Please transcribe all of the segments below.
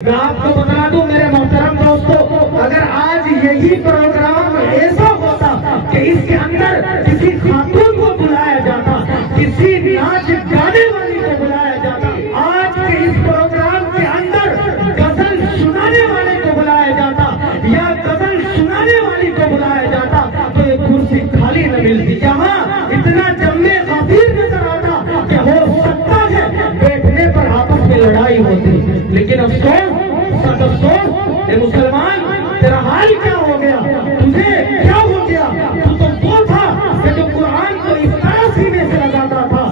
میں آپ کو بتا دوں میرے محترم دوستو، اگر آج یہی پروگرام ایسا ہوتا کہ اس کے اندر کسی خاتون کو بلایا جاتا، کسی ناچ گانے والی کو بلایا جاتا، آج کے اس پروگرام کے اندر غزل سنانے والے کو بلایا جاتا یا غزل سنانے والی کو بلایا جاتا تو یہ کرسی خالی نہ ملتی۔ یہاں اتنا جمع غفیر نظر آتا کہ ہو سکتا ہے بیٹھنے پر آپس میں لڑائی ہوتی، لیکن افسوس اے مسلمان، تیرا حال کیا ہو گیا؟ تجھے کیا ہو گیا؟ تو وہ تھا کہ جو قرآن کو اس طرح سینے سے لگاتا تھا،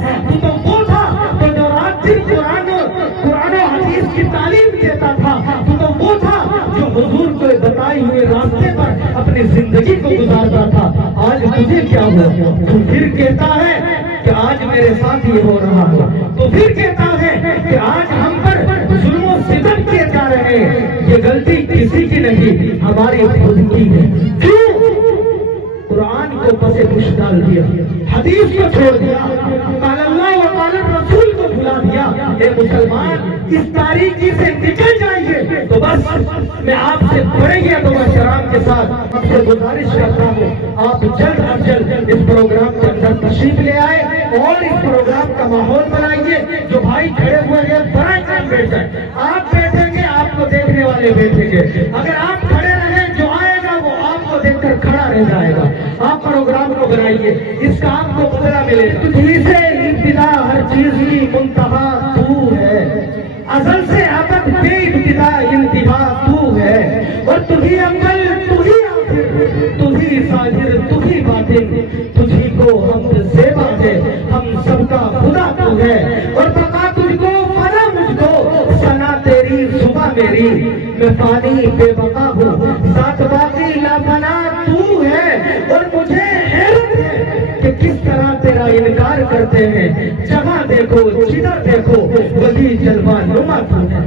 تو وہ تھا کہ جو رات دن قرآن و حدیث کی تعلیم دیتا تھا، تو وہ تھا جو حضور کو بتائے ہوئے راستے پر اپنی زندگی کو گزارتا تھا۔ آج تجھے کیا ہوا؟ تو پھر کہتا ہے کہ آج میرے ساتھ یہ ہو رہا ہے، تو پھر کہتا ہے کہ آج ہم پر ظلم و ستم کیے جا رہے ہیں۔ یہ غلطی کسی کی نہیں، ہماری خود کی ہے۔ کیوں؟ قرآن کو پس پش ڈال دیا، حدیث کو چھوڑ دیا، قال اللہ و قال الرسول کو بھلا دیا۔ اے مسلمان، اس تاریکی سے نکل جائیے۔ تو بس میں آپ سے بڑے ادب کرام کے ساتھ آپ سے گزارش کرتا ہوں، آپ جلد از جلد اس پروگرام کے اندر تشریف لے آئے اور اس پروگرام کا ماحول بنائیے۔ جو بھائی کھڑے ہوئے ہیں برائے کرم بیٹھ جائیں، آپ بیٹھیں گے آپ کو دیکھنے والے بیٹھیں گے، اگر آپ کھڑے رہیں جو آئے گا وہ آپ کو دیکھ کر کھڑا رہ جائے گا۔ آپ پروگرام کو بنائیے، اس کا آپ کو بدلہ ملے۔ تجھی سے ابتدا ہر چیز کی منتہا تو ہے، ازل سے ابد بے ابتدا انتہا تو ہے، اور تجھی اول تجھی آخر تجھی ظاہر تجھی باطن، تجھی کو حمد زیبا ہے، ہم سب کا خدا تو ہے، اور بقا تجھ کو فنا مجھ کو، ثنا تیری صبح میری، میں فانی بے بقا ہوں، ذات باقی لا فنا تو ہے، اور مجھے حیرت ہے کہ کس طرح تیرا انکار کرتے ہیں، جہاں دیکھو جدھر دیکھو وہی جلوہ نما تو ہے۔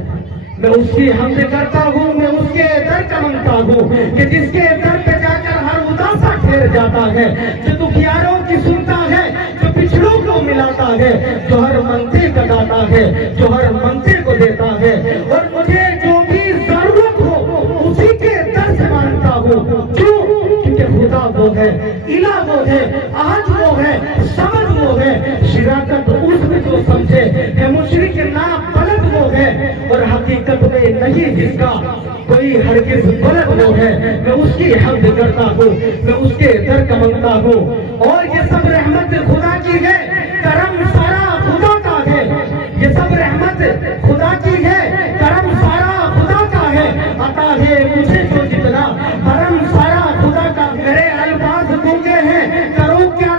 میں اس کی حمد کرتا ہوں، میں اس کے در کا منگتا ہوں کہ جس کے در پہ جا کر ہر اداسا ٹھہر جاتا ہے، جو دکھیاروں کی سنتا ہے، جو پچھڑوں کو ملاتا ہے، جو ہر منتے کٹاتا ہے، جو ہر منتے کو دیتا ہے، اور مجھے جو بھی ضرورت ہو اسی کے در سے مانگتا ہوں۔ کیوں؟ کیونکہ خدا وہ ہے، الہ وہ ہے، آج وہ ہے، سمجھ وہ ہے، شراکت اس میں جو سمجھے ہے، مشرک نام بلد وہ ہے، اور حقیقت میں نہیں جس کا کوئی ہرگز بلد وہ ہے۔ میں اس کی حمد کرتا ہوں، میں اس کے در کا منگتا ہوں، اور یہ سب رحمت خدا کی ہے، کرم سارا خدا کا ہے، یہ سب رحمت خدا کی ہے، کرم سارا خدا کا ہے، عطا ہے مجھے جو جتنا کرم سارا خدا کا۔ میرے الفاظ گونگے ہیں، کروں کیا